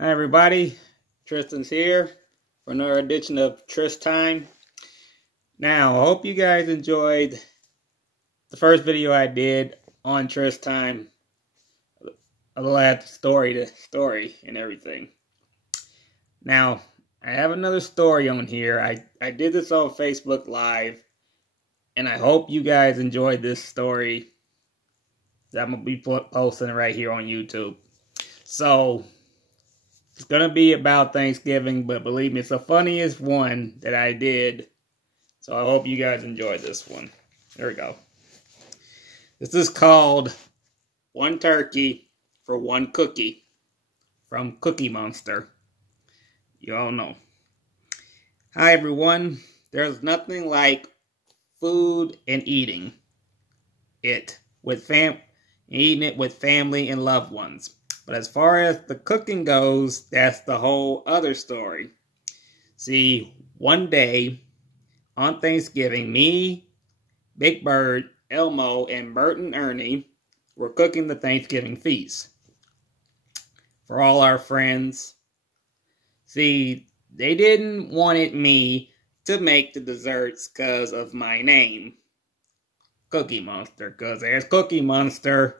Hi everybody, Tristan's here for another edition of Trist Time. Now, I hope you guys enjoyed the first video I did on Trist Time. A little add story to story and everything. Now, I have another story on here. I did this on Facebook Live, and I hope you guys enjoyed this story that I'm going to be posting right here on YouTube. So, it's going to be about Thanksgiving, but believe me, it's the funniest one that I did. So I hope you guys enjoyed this one. There we go. This is called One Turkey for One Cookie from Cookie Monster. You all know. Hi everyone. There's nothing like food and eating it with family and loved ones. But as far as the cooking goes, that's the whole other story. See, one day on Thanksgiving, me, Big Bird, Elmo, and Bert and Ernie were cooking the Thanksgiving feast for all our friends. See, they didn't want me to make the desserts because of my name, Cookie Monster, because there's Cookie Monster.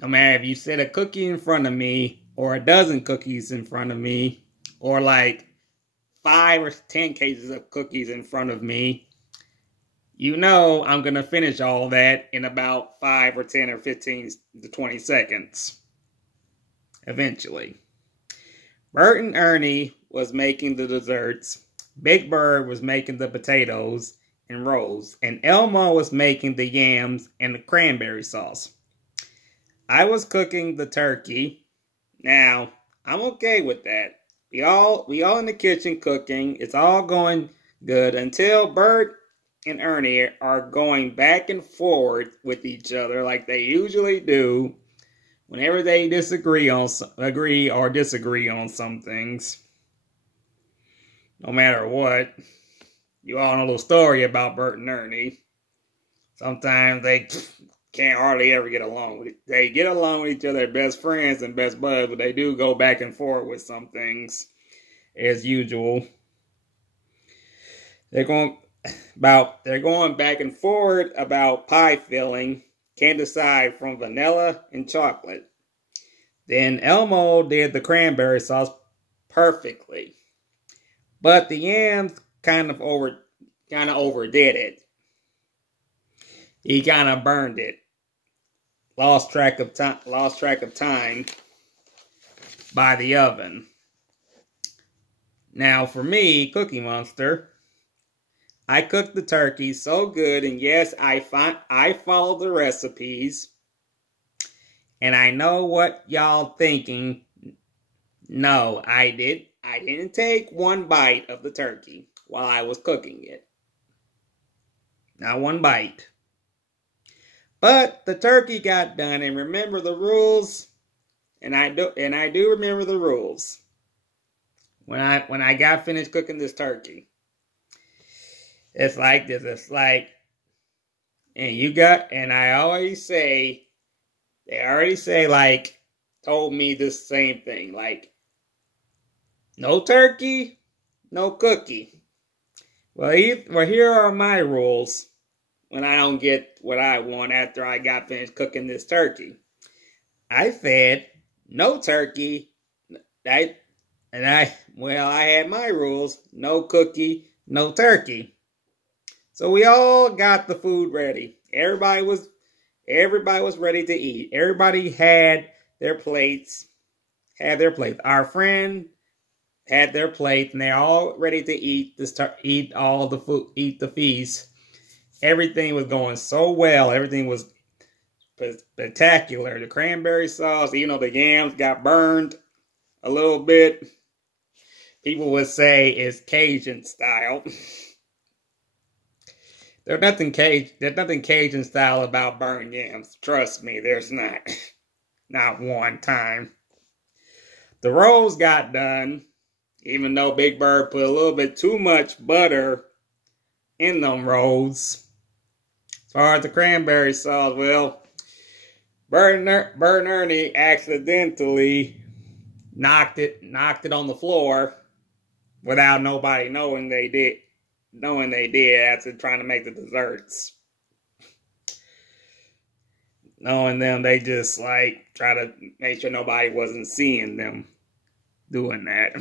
No matter if you set a cookie in front of me, or a dozen cookies in front of me, or like 5 or 10 cases of cookies in front of me, you know I'm going to finish all that in about 5 or 10 or 15 to 20 seconds. Eventually. Bert and Ernie was making the desserts. Big Bird was making the potatoes and rolls. And Elmo was making the yams and the cranberry sauce. I was cooking the turkey. Now, I'm okay with that. We all in the kitchen cooking. It's all going good until Bert and Ernie are going back and forth with each other like they usually do whenever they agree or disagree on some things. No matter what. You all know the story about Bert and Ernie. Sometimes they can't hardly ever get along with it. They get along with each other, best friends and best buds, but they do go back and forth with some things, as usual. They're going back and forth about pie filling. Can't decide from vanilla and chocolate. Then Elmo did the cranberry sauce perfectly, but the yams kind of overdid it. He kind of burned it. Lost track of time by the oven. Now for me, Cookie Monster, I cooked the turkey so good, and yes, I followed the recipes. And I know what y'all thinking. No, I didn't take one bite of the turkey while I was cooking it. Not one bite. But the turkey got done, and remember the rules, and I do remember the rules. When I got finished cooking this turkey, it's like this. It's like, and I always say, they already say like, told me the same thing, like, no turkey, no cookie. Well, here are my rules. When I don't get what I want after I got finished cooking this turkey. I said, no turkey. I had my rules. No cookie, no turkey. So we all got the food ready. Everybody was ready to eat. Everybody had their plates. Our friend had their plate, and they're all ready to eat the feast. Everything was going so well. Everything was spectacular. The cranberry sauce, even though the yams got burned a little bit, people would say it's Cajun style. There's nothing Cajun style about burned yams. Trust me, there's not. Not one time. The rolls got done, even though Big Bird put a little bit too much butter in them rolls. As far as the cranberry sauce, well, Bert and Ernie accidentally knocked it on the floor without nobody knowing they did after trying to make the desserts. Knowing them, they just like try to make sure nobody wasn't seeing them doing that.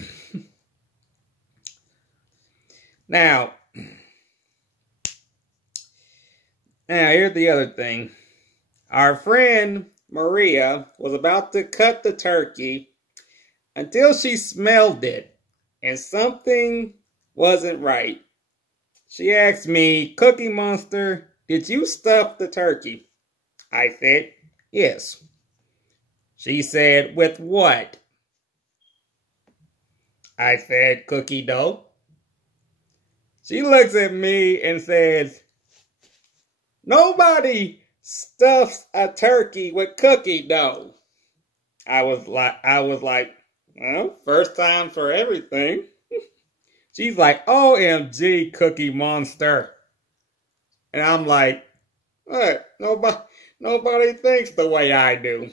Now here's the other thing. Our friend Maria was about to cut the turkey until she smelled it and something wasn't right. She asked me, "Cookie Monster, did you stuff the turkey?" I said, "Yes." She said, "With what?" I said, "Cookie dough." She looks at me and says, "Nobody stuffs a turkey with cookie dough." I was like, well, first time for everything. She's like, "OMG, Cookie Monster." And I'm like, what? Nobody thinks the way I do.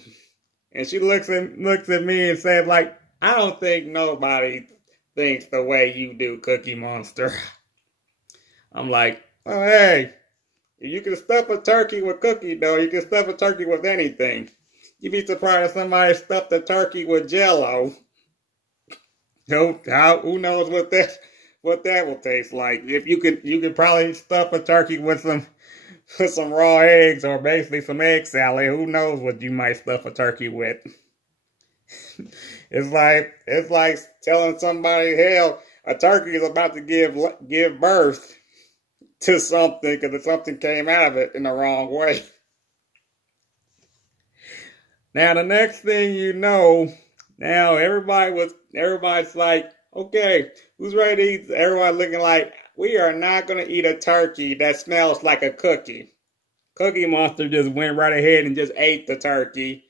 And she looks at me and said, like, "I don't think nobody thinks the way you do, Cookie Monster." I'm like, oh, hey, if you can stuff a turkey with cookie dough, you can stuff a turkey with anything. You'd be surprised if somebody stuffed a turkey with Jell-O. Who knows what that will taste like? If you could probably stuff a turkey with some raw eggs or basically some egg salad. Who knows what you might stuff a turkey with? It's like telling somebody, hell, a turkey is about to give birth to something because something came out of it in the wrong way. Now the next thing you know, now everybody's like, okay, who's ready to eat? Everybody looking like, we are not going to eat a turkey that smells like a cookie. Cookie Monster just went right ahead and just ate the turkey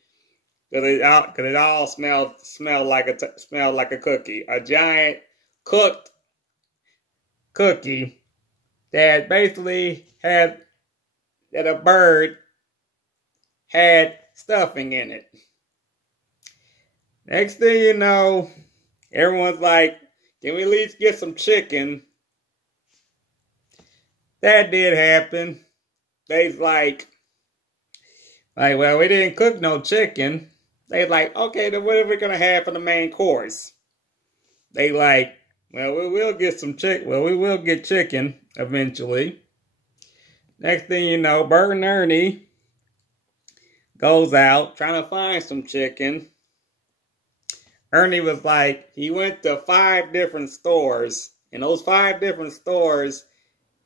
because it all smelled like a cookie, a giant cooked cookie that basically that a bird had stuffing in it. Next thing you know, everyone's like, can we at least get some chicken? That did happen. They's like, well, we didn't cook no chicken. They like, okay, then what are we gonna have for the main course? They like, well, we will get some chicken. Well, we will get chicken eventually. Next thing you know, Bert and Ernie goes out trying to find some chicken. Ernie was like, he went to 5 different stores. And those 5 different stores,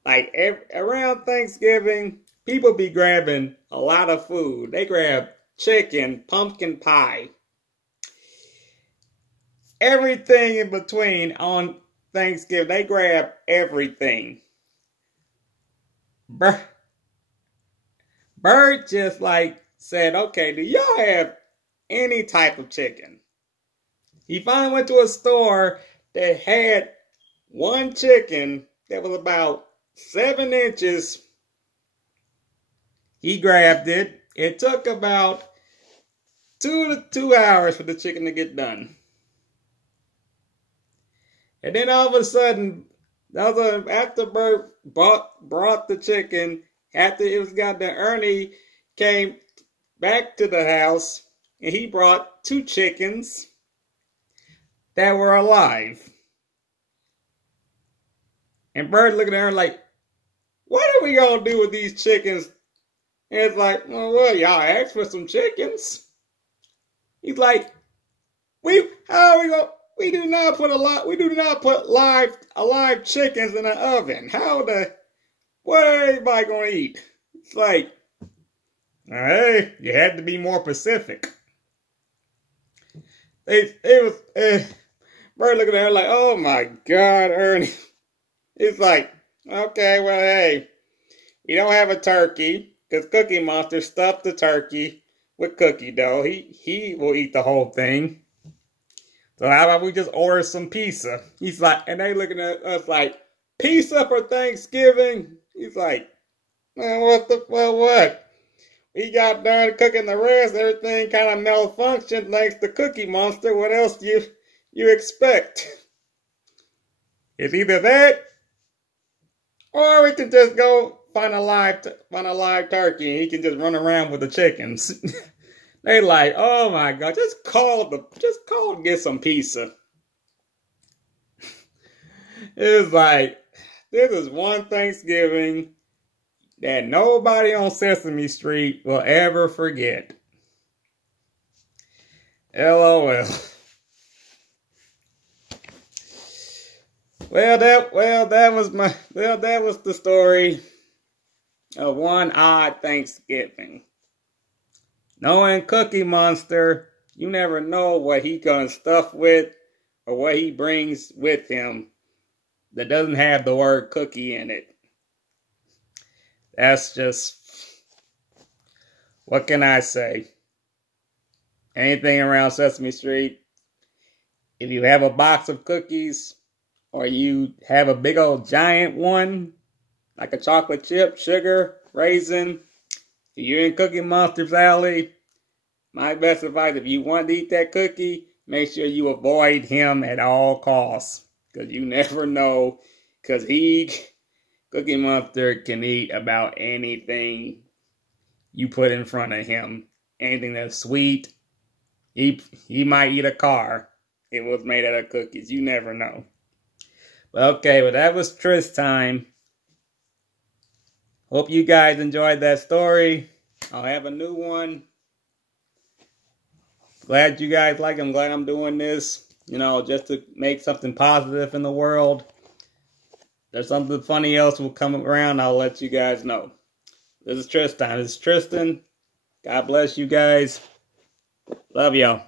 like around Thanksgiving, people be grabbing a lot of food. They grab chicken, pumpkin pie, everything in between on Thanksgiving. They grab everything. Bert just like said, okay, do y'all have any type of chicken? He finally went to a store that had one chicken that was about 7 inches. He grabbed it. It took about 2 hours for the chicken to get done. And then all of a sudden, after Bert brought the chicken, after it was got there, Ernie came back to the house and he brought 2 chickens that were alive. And Bert looking at her like, what are we gonna do with these chickens? And it's like, well, what, y'all asked for some chickens? He's like, we do not put alive chickens in an oven. What are everybody gonna eat? It's like, hey, you had to be more specific. Bert looking at her like, oh my God, Ernie. It's like, okay, well, hey, we don't have a turkey because Cookie Monster stuffed the turkey with cookie dough. He will eat the whole thing. So how about we just order some pizza? He's like, and they looking at us like, pizza for Thanksgiving? He's like, man, what? he got done cooking the rest. Everything kind of malfunctioned thanks to Cookie Monster. What else do you expect? It's either that, or we can just go find a live turkey and he can just run around with the chickens. They like, oh my God, just call and get some pizza. It was like, this is one Thanksgiving that nobody on Sesame Street will ever forget. LOL. That was the story of one odd Thanksgiving. Knowing Cookie Monster, you never know what he gonna stuff with or what he brings with him that doesn't have the word cookie in it. That's just, what can I say? Anything around Sesame Street, if you have a box of cookies, or you have a big old giant one, like a chocolate chip, sugar, raisin, if you're in Cookie Monster's alley, my best advice, if you want to eat that cookie, make sure you avoid him at all costs. Because you never know, because Cookie Monster can eat about anything you put in front of him. Anything that's sweet. He might eat a car. It was made out of cookies. You never know. Okay, well that was Tryst time. Hope you guys enjoyed that story. I'll have a new one. Glad you guys like it. I'm glad I'm doing this. You know, just to make something positive in the world. There's something funny else will come around. I'll let you guys know. This is Tryst time. This is Tristan. God bless you guys. Love y'all.